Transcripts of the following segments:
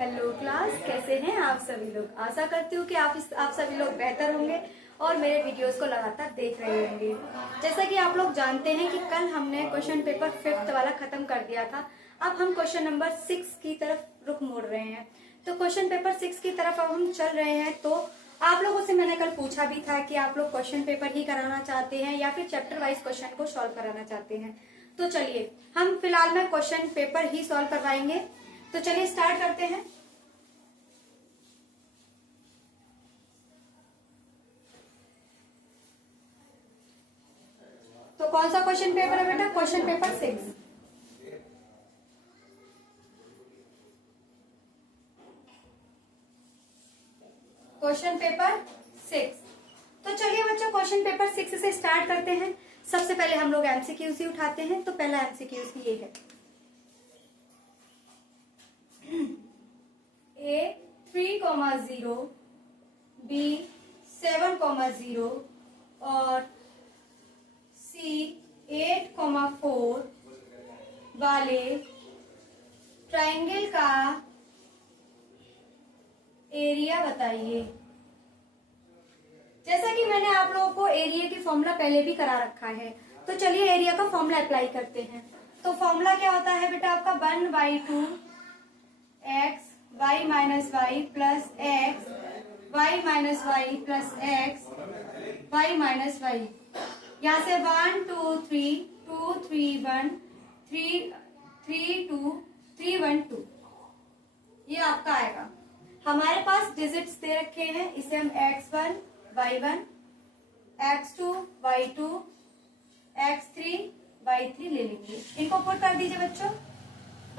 Hello class, कैसे हैं आप सभी लोग। आशा करती हूँ कि आप सभी लोग बेहतर होंगे और मेरे वीडियोस को लगातार देख रहे होंगे। जैसा कि आप लोग जानते हैं कि कल हमने क्वेश्चन पेपर 5th वाला खत्म कर दिया था। अब हम क्वेश्चन नंबर 6 की तरफ रुख मोड़ रहे हैं। तो क्वेश्चन पेपर 6 की तरफ अब हम चल रहे हैं। तो आप लोगों से मैंने कल पूछा भी था कि आप लोग क्वेश्चन पेपर ही कराना चाहते हैं या फिर चैप्टर वाइज क्वेश्चन को सॉल्व कराना चाहते हैं। तो चलिए हम फिलहाल में क्वेश्चन पेपर ही सॉल्व करवाएंगे। तो चलिए स्टार्ट करते हैं। तो कौन सा क्वेश्चन पेपर है बेटा? Question paper 6। Question paper 6। तो चलिए बच्चों क्वेश्चन पेपर 6 से स्टार्ट करते हैं। सबसे पहले हम लोग एमसीक्यूज ही उठाते हैं। तो पहला एमसीक्यूज ये है, A 3,0 B 7,0 और C 8,4 वाले ट्राइंगल का एरिया बताइए। जैसा कि मैंने आप लोगों को एरिया की फॉर्मूला पहले भी करा रखा है, तो चलिए एरिया का फॉर्मूला अप्लाई करते हैं। तो फॉर्मूला क्या होता है बेटा आपका 1/2 x y minus y plus x y minus y plus x y minus y. यहाँ से 1 2 3 2 3 1 3 3 2 3 1 2 ये आपका आएगा। हमारे पास डिजिट्स दे रखे हैं, इसे हम x1 y1 x2 y2 x3 y3 ले लेंगे। इनको पुट कर दीजिए बच्चों।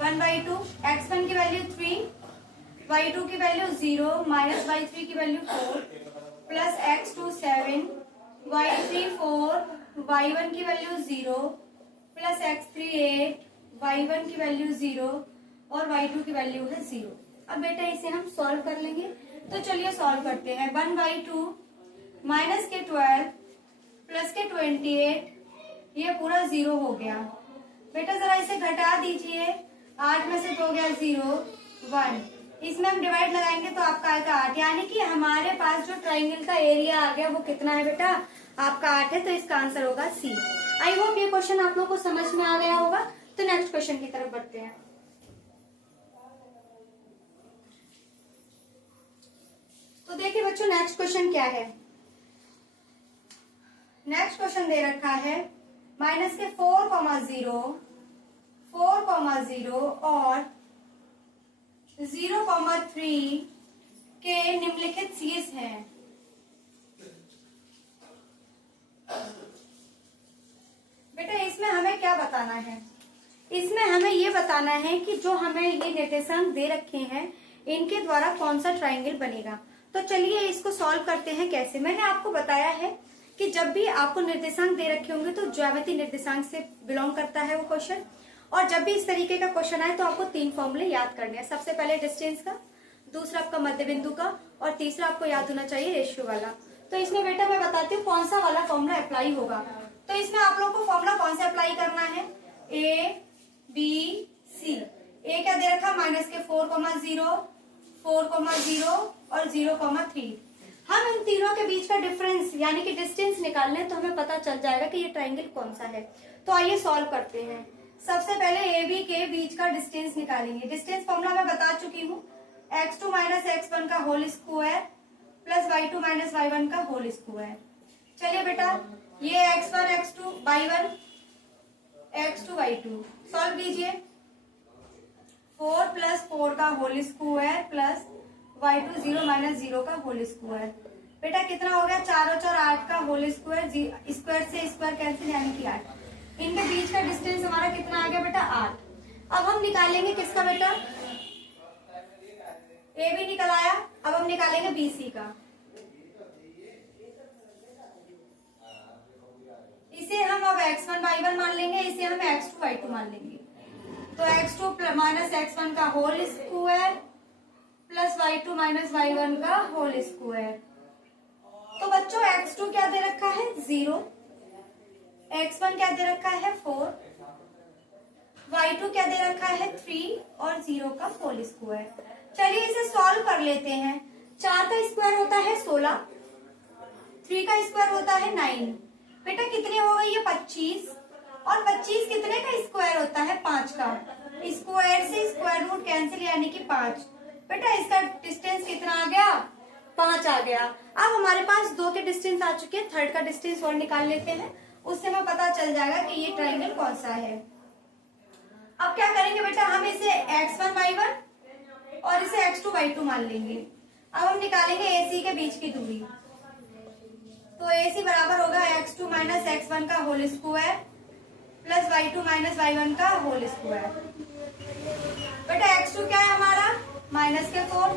1/2 x1 की वैल्यू 3, y2 की वैल्यू 0 माइनस y3 की value 4 plus x2 7 y3 4 y1 की वैल्यू 0 प्लस x3 8 y1 की वैल्यू 0 और y2 की वैल्यू है 0। अब बेटा इसे हम सॉल्व कर लेंगे। तो चलिए सॉल्व करते हैं। 1/2 माइनस के 12 प्लस के 28 ये पूरा 0 हो गया। बेटा जरा इसे घटा दीजिए। 8 में से 2 गया 0 1। इसमें हम डिवाइड लगाएंगे तो आपका आएगा 8, यानी कि हमारे पास जो ट्राइंगल का एरिया आ गया वो कितना है बेटा? आपका 8 है। तो इसका आंसर होगा सी। आई होप ये क्वेश्चन आप लोग को समझ में आ गया होगा। तो नेक्स्ट क्वेश्चन की तरफ बढ़ते हैं। तो देखिए बच्चों नेक्स्ट क्वेश्चन क्या है। नेक्स्ट क्वेश्चन दे रखा है माइनस के 4,0 और 0,3 के निम्नलिखित सीरीज हैं। बेटा इसमें हमें क्या बताना है? इसमें हमें ये बताना है कि जो हमें ये निर्देशांक दे रखे हैं इनके द्वारा कौन सा ट्राइंगल बनेगा। तो चलिए इसको सॉल्व करते हैं। कैसे? मैंने आपको बताया है कि जब भी आपको निर्देशांक दे रखे होंगे तो ज्यामितीय निर्देशांक से बिलोंग करता है वो क्वेश्चन। और जब भी इस तरीके का क्वेश्चन आए तो आपको 3 फॉर्मूले याद करने हैं। सबसे पहले डिस्टेंस का, दूसरा आपका मध्य बिंदु का और तीसरा आपको याद होना चाहिए रेशियो वाला। तो इसमें बेटा मैं बताती हूँ कौन सा वाला फॉर्मूला अप्लाई होगा। तो इसमें आप लोगों को फॉर्मूला कौन सा अप्लाई करना है? A B C। ए क्या दे रखा? माइनस के 4,0 4,0 और 0,3। हम इन तीनों के बीच का डिफरेंस यानी कि डिस्टेंस निकाल लें तो हमें पता चल जाएगा कि ये ट्राइंगल कौन सा है। तो आइए सॉल्व करते हैं। सबसे पहले ए बी के बीच का डिस्टेंस निकालेंगे। डिस्टेंस फॉर्मूला मैं बता चुकी हूँ, x2 माइनस x1 का whole square plus y2 minus y1 का होल स्क्वायर। चलिए बेटा ये x1 x2 y1 x2 y2 solve कीजिए। 4 प्लस 4 का whole square plus y2 0 minus 0 का होल स्क्वायर। बेटा कितना हो गया? 4 और 4 8 का होल स्क्वायर, स्क्वायर से स्क्वायर कैंसिल यानी कि 8। इनके बीच का डिस्टेंस हमारा कितना आ गया बेटा? 8। अब हम निकालेंगे किसका बेटा? ए भी निकल आया। अब हम निकालेंगे BC का। इसे हम अब x1 y1 मान लेंगे, इसे हम x2 y2 मान लेंगे। तो x2 माइनस x1 का whole square plus y2 minus y1 का होल स्क्वायर। तो बच्चों x2 क्या दे रखा है? 0, x1 क्या दे रखा है? 4, y2 क्या दे रखा है 3 और 0 का होल स्क्वायर। चलिए इसे सॉल्व कर लेते हैं। 4 का स्क्वायर होता है 16, 3 का स्क्वायर होता है 9। बेटा कितने हो गई ये 25, और 25 कितने का स्क्वायर होता है 5 का। स्क्वायर से स्क्वायर रूट कैंसिल यानी कि 5। बेटा इसका डिस्टेंस कितना आ गया 5 आ गया। अब हमारे पास 2 के डिस्टेंस आ चुके हैं, थर्ड का डिस्टेंस और निकाल लेते हैं, उससे हमें पता चल जाएगा कि ये ट्राइंगल कौन सा है। अब क्या करेंगे बेटा, हम इसे x1 y1 और इसे x2 y2 मान लेंगे। अब हम निकालेंगे AC के बीच की दूरी। तो AC बराबर होगा x2 माइनस x1 का whole square plus y2 minus y1 का होल स्क्वायर। बेटा x2 क्या है हमारा माइनस के 4,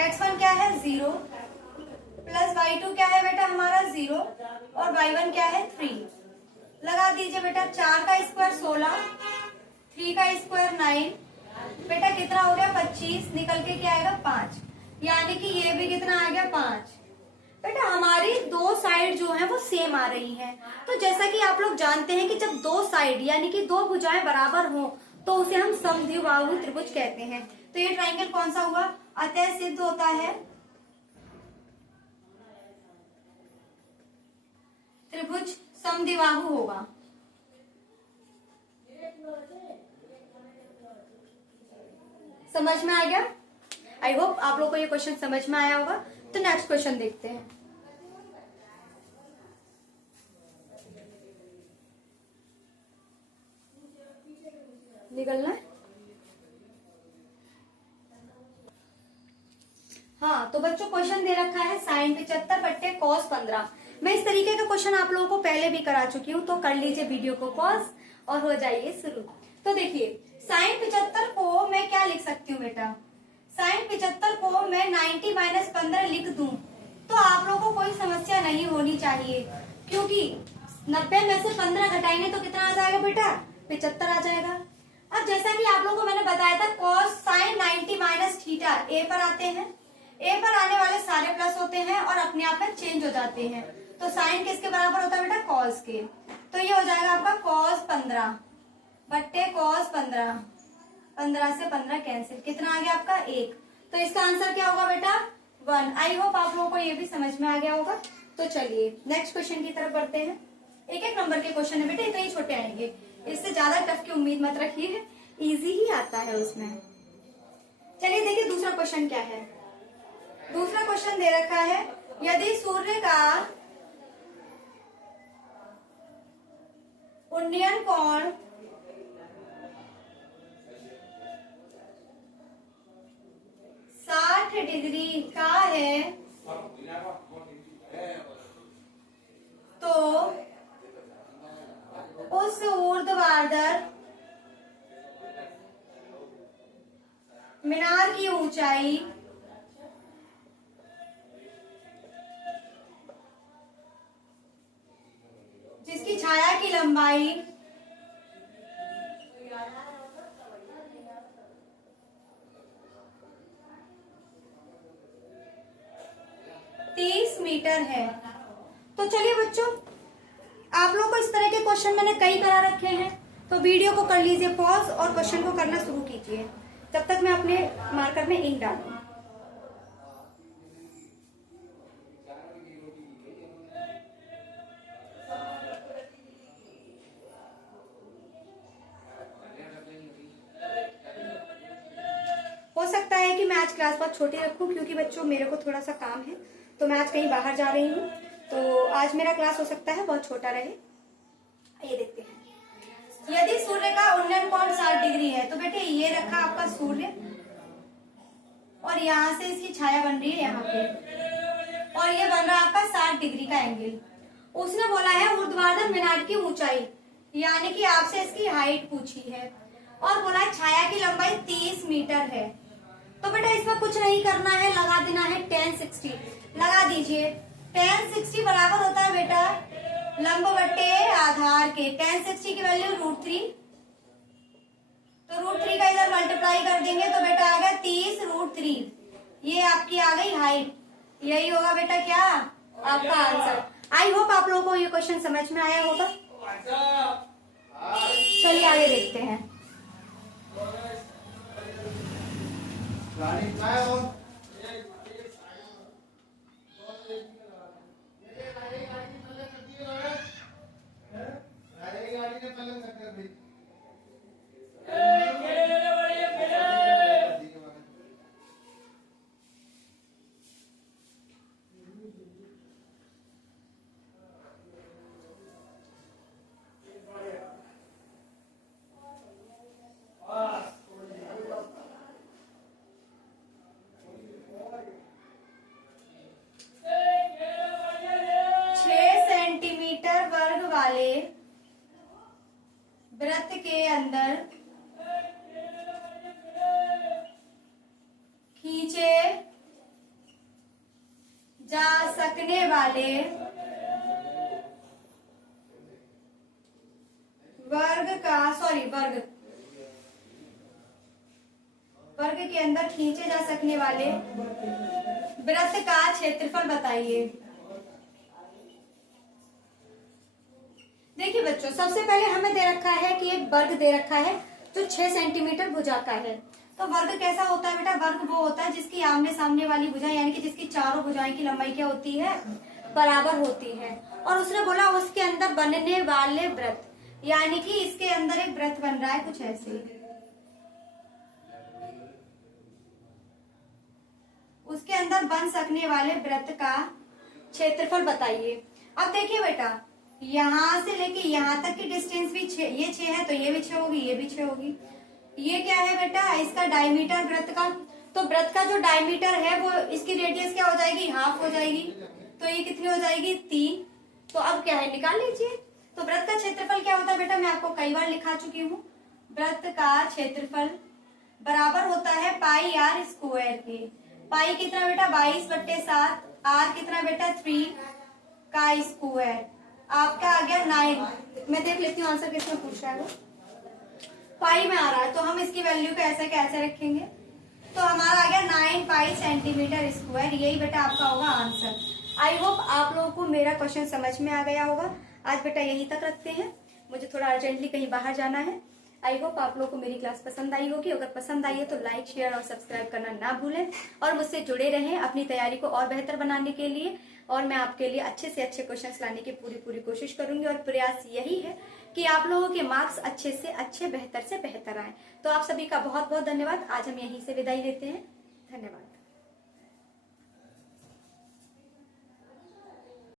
x1 क्या है 0 प्लस y2 क्या है बेटा हमारा 0 और y1 क्या है 3। लगा दीजिए बेटा, 4 का स्क्वायर 16, 3 का स्क्वायर 9। बेटा कितना हो गया 25, निकल के क्या आएगा 5, यानी कि ये भी कितना आ गया 5। बेटा हमारी 2 साइड जो है वो सेम आ रही हैं। तो जैसा कि आप लोग जानते हैं कि जब 2 साइड यानी कि 2 भुजाएं बराबर हो तो उसे हम समद्विबाहु त्रिभुज कहते हैं। तो ये ट्राइंगल कौन सा हुआ, अतः सिद्ध होता है त्रिभुज समद्विबाहु होगा। समझ में आ गया? आई होप आप लोग को ये क्वेश्चन समझ में आया होगा। तो नेक्स्ट क्वेश्चन देखते हैं। निकलना है? हाँ तो बच्चों क्वेश्चन दे रखा है sin 75 बट्टे cos 15। मैं इस तरीके का क्वेश्चन आप लोगों को पहले भी करा चुकी हूँ, तो कर लीजिए वीडियो को पॉज और हो जाइए शुरू। तो देखिए sin 75 को मैं क्या लिख सकती हूँ बेटा, sin 75 को मैं 90 माइनस 15 लिख दूं तो आप लोगों को कोई समस्या नहीं होनी चाहिए, क्योंकि 90 में से 15 घटाएंगे तो कितना आ जाएगा बेटा 75 आ जाएगा। अब जैसा कि आप लोगों को मैंने बताया था cos sin 90 माइनस थीटा ए पर आते हैं, ए पर आने वाले सारे प्लस होते हैं और अपने आप में चेंज हो जाते हैं। तो साइन किसके बराबर होता है बेटा cos के। तो ये हो जाएगा आपका cos 15 बट्टे cos 15, 15 से 15 कैंसिल, कितना आ गया आपका 1। तो इसका आंसर क्या होगा बेटा 1। आई होप आप लोगों को ये भी समझ में आ गया होगा। तो चलिए नेक्स्ट क्वेश्चन की तरफ बढ़ते हैं। एक एक नंबर के क्वेश्चन है बेटा, इतने ही छोटे आएंगे, इससे ज्यादा टफ की उम्मीद मत रखिए, इजी ही आता है उसमें। चलिए देखिए दूसरा क्वेश्चन क्या है। दूसरा क्वेश्चन दे रखा है, यदि सूर्य का उन्नयन कोण 60 डिग्री का है तो उस ऊर्ध्वाधर मीनार की ऊंचाई जिसकी छाया की लंबाई 30 मीटर है। तो चलिए बच्चों, आप लोगों को इस तरह के क्वेश्चन मैंने कई करा रखे हैं, तो वीडियो को कर लीजिए पॉज और क्वेश्चन को करना शुरू कीजिए, तब तक मैं अपने मार्कर में इंक डालूं। हो सकता है कि मैं आज क्लास बहुत छोटी रखूं, क्योंकि बच्चों मेरे को थोड़ा सा काम है, तो मैं आज कहीं बाहर जा रही हूँ, तो आज मेरा क्लास हो सकता है बहुत छोटा रहे। ये देखते हैं, यदि सूर्य का उन्नयन कोण 60 डिग्री है, तो बेटे ये रखा आपका सूर्य और यहाँ से इसकी छाया बन रही है यहाँ पे, और ये बन रहा है आपका 60 डिग्री का एंगल। उसने बोला है ऊर्ध्वाधर मीनार की ऊंचाई, यानी कि आपसे इसकी हाइट पूछी है, और बोला है छाया की लंबाई 30 मीटर है। तो बेटा इसमें कुछ नहीं करना है, लगा देना है tan 60, लगा दीजिए। tan 60 बराबर होता है बेटा लंब बट्टे आधार के, tan 60 की वैल्यू √3, तो √3 का इधर मल्टीप्लाई कर देंगे तो बेटा आ गया 30 √3, ये आपकी आ गई हाइट। यही होगा बेटा क्या आपका आंसर। आई होप आप लोगों को ये क्वेश्चन समझ में आया होगा। चलिए आगे देखते हैं। सेंटीमीटर वर्ग वाले वृत्त के अंदर खींचे जा सकने वाले वर्ग के अंदर खींचे जा सकने वाले वृत्त का क्षेत्रफल बताइए। देखिए बच्चों, सबसे पहले हमें दे रखा है कि एक वर्ग दे रखा है जो 6 सेंटीमीटर भुजा का है। तो वर्ग कैसा होता है बेटा? वर्ग वो होता है जिसकी आमने सामने वाली भुजा यानी कि जिसकी चारों भुजाएं की लंबाई क्या होती है? बराबर होती है। और उसने बोला उसके अंदर बनने वाले वृत्त, यानी कि इसके अंदर एक वृत्त बन रहा है कुछ ऐसे, उसके अंदर बन सकने वाले वृत्त का क्षेत्रफल बताइए। अब देखिए बेटा, यहाँ से लेके यहाँ तक की डिस्टेंस भी 6, ये 6 है तो ये भी 6 होगी, ये भी 6 होगी। ये क्या है बेटा? इसका डायमीटर वृत्त का। तो वृत्त का जो डायमीटर है वो इसकी रेडियस क्या हो जाएगी? हाफ हो जाएगी। तो ये कितनी हो जाएगी? 3। तो अब क्या है, निकाल लीजिए। तो वृत्त का क्षेत्रफल क्या होता है बेटा? मैं आपको कई बार लिखा चुकी हूँ। वृत्त का क्षेत्रफल बराबर होता है पाई आर स्क्वायर के। पाई कितना बेटा? 22/7। आर कितना बेटा? 3 का स्क्वायर। आपका आ गया 9। मैं देख लेती हूँ आंसर किसमें पूछ रहा है वो। पाई में आ रहा है तो हम इसकी वैल्यू को ऐसे कैसे रखेंगे? तो हमारा आ गया 9 पाई सेंटीमीटर स्क्वायर। यही बेटा आपका होगा आंसर। आई होप आप लोगों को मेरा क्वेश्चन समझ में आ गया होगा। आज बेटा यहीं तक रखते हैं, मुझे थोड़ा अर्जेंटली कहीं बाहर जाना है। आई होप आप लोगों को मेरी क्लास पसंद आई होगी। अगर पसंद आई है तो लाइक, शेयर और सब्सक्राइब करना ना भूलें और मुझसे जुड़े रहें अपनी तैयारी को और बेहतर बनाने के लिए। और मैं आपके लिए अच्छे से अच्छे क्वेश्चंस लाने की पूरी कोशिश करूंगी और प्रयास यही है कि आप लोगों के मार्क्स अच्छे से अच्छे, बेहतर से बेहतर आए। तो आप सभी का बहुत बहुत धन्यवाद। आज हम यहीं से विदाई लेते हैं। धन्यवाद।